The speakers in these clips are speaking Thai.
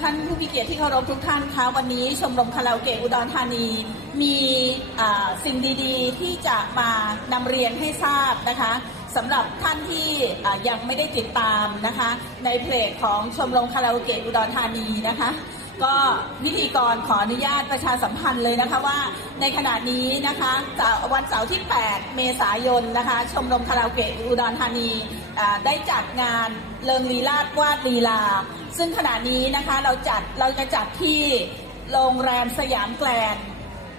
ท่านผู้มีเกียรติที่เคารพทุกท่านคะวันนี้ชมรมคาราโอเกะอุดรธานี มีสิ่งดีๆ ที่จะมานำเรียนให้ทราบนะคะสำหรับท่านที่ยังไม่ได้ติดตามนะคะ ในเพจของชมรมคาราโอเกะอุดรธานีนะคะ ก็พิธีกรขออนุญาตประชาสัมพันธ์เลยนะคะว่าในขณะนี้นะคะวันเสาร์ที่ 8 เมษายนนะคะ ชมรมคาราโอเกะอุดรธานีได้จัดงานเลิงลีลาดวาดลีลา ซึ่งขณะนี้นะคะเราจัดเราจะจัดที่โรงแรมสยามแกลนด์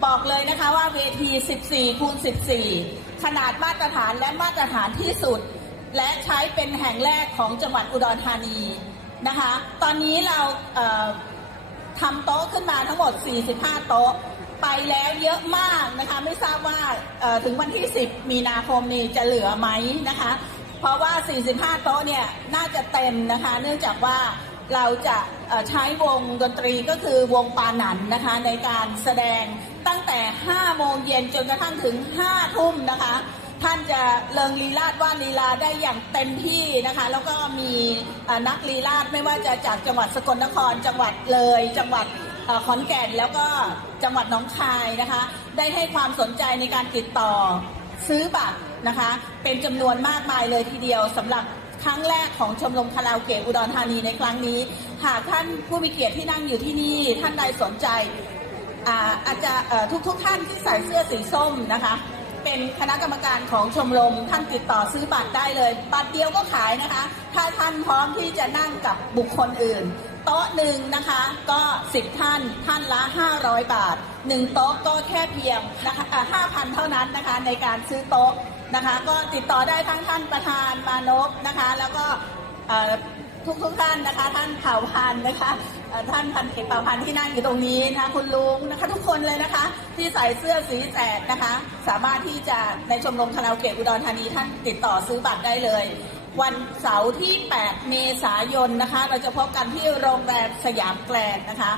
บอกเลยนะคะว่าเวที 14คูณ14 ขนาดมาตรฐานและมาตรฐานที่สุด และใช้เป็นแห่งแรกของจังหวัดอุดรธานีนะคะ ตอนนี้เราเทำโต๊ะขึ้นมาทั้งหมด 45 โต๊ะ ไปแล้วเยอะมากนะคะ ไม่ทราบว่าถึงวันที่ 10 มีนาคมนี้จะเหลือไหมนะคะ เพราะว่า 45 โต๊ะเนี่ยน่าจะเต็มนะคะ เนื่องจากว่า เราจะใช้วงดนตรีก็คือวงปาหนันนะคะในการแสดงตั้งแต่ 5 โมงเย็นจนกระทั่งถึง 5 ทุ่มนะคะ ท่านจะเลิงลีลาดว่านลีลาได้อย่างเต็มที่นะคะ แล้วก็มีนักลีลาดไม่ว่าจะจากจังหวัดสกลนคร จังหวัดเลย จังหวัดขอนแก่นแล้วก็จังหวัดหนองคายนะคะ ได้ให้ความสนใจในการติดต่อซื้อบัตรนะคะ เป็นจำนวนมากมายเลยทีเดียวสำหรับ ครั้งแรกของชมรมคาราโอเกะอุดรธานีในครั้งนี้ หากท่านผู้มีเกียรติที่นั่งอยู่ที่นี่ ท่านใดสนใจอาจจะทุกทุกท่านที่ใส่เสื้อสีส้มนะคะ เป็นคณะกรรมการของชมรมท่านติดต่อซื้อบัตรได้เลย บัตรเดียวก็ขายนะคะ ถ้าท่านพร้อมที่จะนั่งกับบุคคลอื่น โต๊ะหนึ่งนะคะก็ 10 ท่านท่านละ 500 บาทหนึ่งโต๊ะก็แค่เพียงนะคะห้าพันเท่านั้นนะคะในการซื้อโต๊ะนะคะก็ติดต่อได้ทั้งท่านประธานมานพนะคะ แล้วก็ทุกทุกท่านนะคะ ท่านเผ่าพันนะคะท่านพันเอกเผ่าพันที่นั่งอยู่ตรงนี้นะคะคุณลุงนะคะ ทุกคนเลยนะคะ ที่ใส่เสื้อสีแสดนะคะ สามารถที่จะในชมรมคาราโอเกะอุดรธานีท่านติดต่อซื้อบัตรได้เลย วันเสาร์ที่ 8 เมษายนนะคะ เราจะพบกันที่โรงแรมสยามแกลนด์นะคะ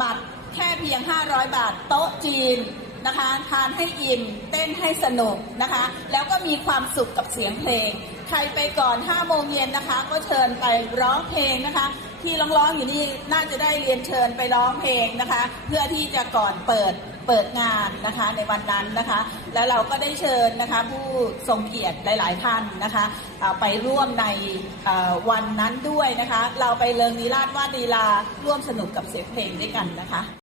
บัตรแค่เพียง 500 บาทโต๊ะจีนนะคะ ทานให้อิ่ม เต้นให้สนุกนะคะ แล้วก็มีความสุขกับเสียงเพลง ใครไปก่อน5โมงเย็นนะคะ ก็เชิญไปร้องเพลงนะคะ ที่ร้องๆอยู่นี่น่าจะได้เรียนเชิญไปร้องเพลงนะคะ เพื่อที่จะก่อนเปิดเปิดงานนะคะในวันนั้นนะคะ แล้วเราก็ได้เชิญนะคะผู้ทรงเกียรติหลาย ๆ ท่านนะคะไปร่วมในวันนั้นด้วยนะคะ เราไปเลิงนีราชวาดีลาร่วมสนุกกับเสียงเพลงด้วยกันนะคะ